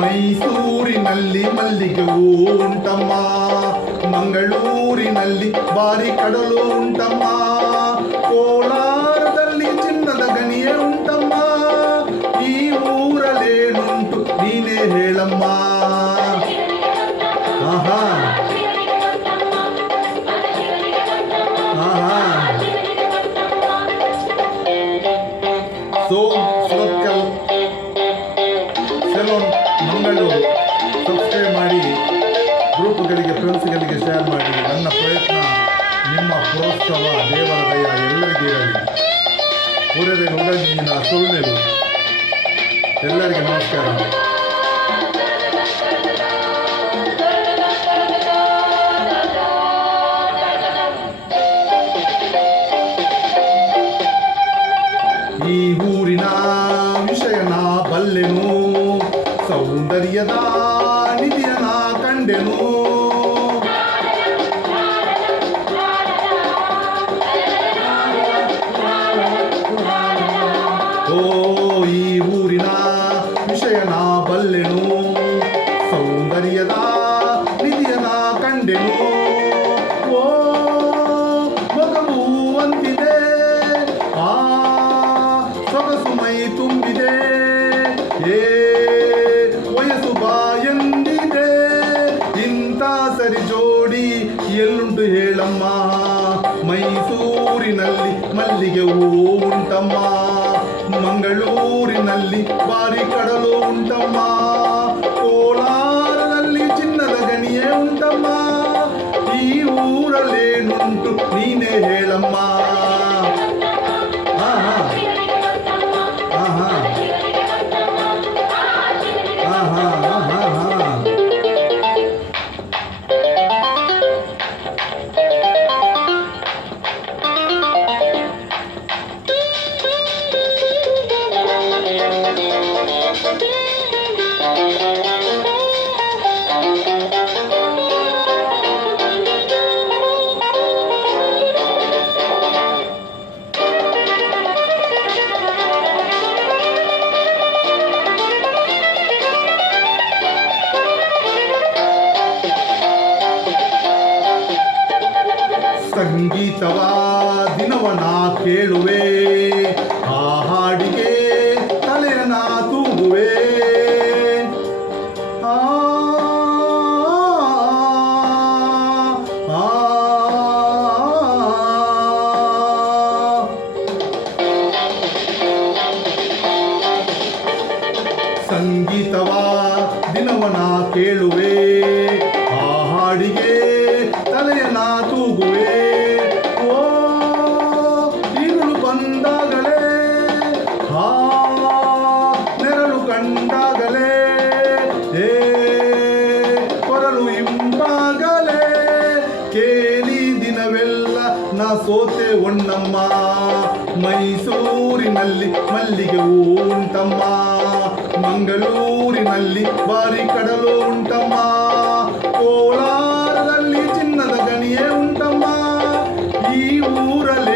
ಮೈಸೂರಿನಲ್ಲಿ ಮಲ್ಲಿಗೆ ಉಂಟಮ್ಮ, ಮಂಗಳೂರಿನಲ್ಲಿ ಬಾರಿ ಕಡಲು ಉಂಟಮ್ಮ, ಕೋಲಾರದಲ್ಲಿ ಚಿನ್ನದ ಗಣಿಯೇ ಉಂಟಮ್ಮ, ಈ ಊರಲ್ಲೇನುಂಟು ನೀನೇ ಹೇಳಮ್ಮ. ಆಹಾ ಆಹಾ ಸರ್ಕಲ್ ಸೆಲೂನ್ ಮಂಗಳೂರು ಸಬ್ಸ್ಕ್ರೈಬ್ ಮಾಡಿ, ಗ್ರೂಪ್ಗಳಿಗೆ ಫ್ರೆಂಡ್ಸ್ಗಳಿಗೆ ಶೇರ್ ಮಾಡಿ. ನನ್ನ ಪ್ರಯತ್ನ ನಿಮ್ಮ ಪ್ರೋತ್ಸಾಹ ದೇವರ ದಯ ಎಲ್ಲರಿಗೂ ಇರಲಿ. ಊರದೇ ಉಡಗಿನ ಸುಳ್ಳೆಲು ಎಲ್ಲರಿಗೆ ನಮಸ್ಕಾರ. ಈ ಊರಿನ ವಿಷಯನ ಬಲ್ಲೆನು, ಸೌಂದರ್ಯದ ನಿಧಿಯನ ಕಂಡೆನು, ಓ ಈ ಊರಿನ ವಿಷಯನ ಬಲ್ಲೆನು, ಸೌಂದರ್ಯದ ನಿಧಿಯನ ಕಂಡೆನು, ಓ ಮಗವು ಅಂತಿದೆ, ಆ ಸೊಗಸು ಮೈ ತುಂಬಿದೆ, ಏ ವಯಸ್ಸು ಬಾಯಂದಿದೆ, ಇಂಥ ಸರಿ ಜೋಡಿ ಎಲ್ಲುಂಟು ಹೇಳಮ್ಮ. ಮೈಸೂರಿನಲ್ಲಿ ಮಲ್ಲಿಗೆ ಹೂವು ಉಂಟಮ್ಮ, ಮಂಗಳೂರಿನಲ್ಲಿ ಬಾರಿ ಕಡಲು ಉಂಟಮ್ಮ, ಕೋಲಾರದಲ್ಲಿ ಚಿನ್ನದ ಗಣಿಯೇ ಉಂಟಮ್ಮ, ಈ ಊರಲ್ಲೇನುಂಟು ನೀನೇ ಹೇಳಮ್ಮ. ಆಹಾ ಆಹಾ ಆಹಾ ಆಹಾ ಸಂಗೀತವ ದಿನವನ ಕೇಳುವೆ, ಆ ಹಾಡಿಗೆ ತಲೆಯನ ತೂಗುವೆ, ಆ ಸಂಗೀತವ ದಿನವನ ಕೇಳುವೆ, ಆ ಹಾಡಿಗೆ ತಲೆಯನ ತೂಗುವೆ, ಓ ಇರುಳು ಬಂದಾಗಲೇ, ಆ ನೆರಳು ಕಂಡಾಗಲೇ, ಏ ಕೊರಳು ಇಂಪಾಗಲೇ, ಕೇಳಿ ದಿನವೆಲ್ಲ ನಾ ಸೋತೆ ಒಣ್ಣಮ್ಮ. ಮೈಸೂರಿನಲ್ಲಿ ಮಲ್ಲಿಗೆ ಉಂಟಮ್ಮ, ಮಂಗಳೂರಿನಲ್ಲಿ ಬಾರಿ ಕಡಲು ಉಂಟಮ್ಮ, ಕೋಲಾರದಲ್ಲಿ ಚಿನ್ನದ ಗಣಿಯೇ ಉಂಟಮ್ಮ, ಈ ಊರಲ್ಲಿ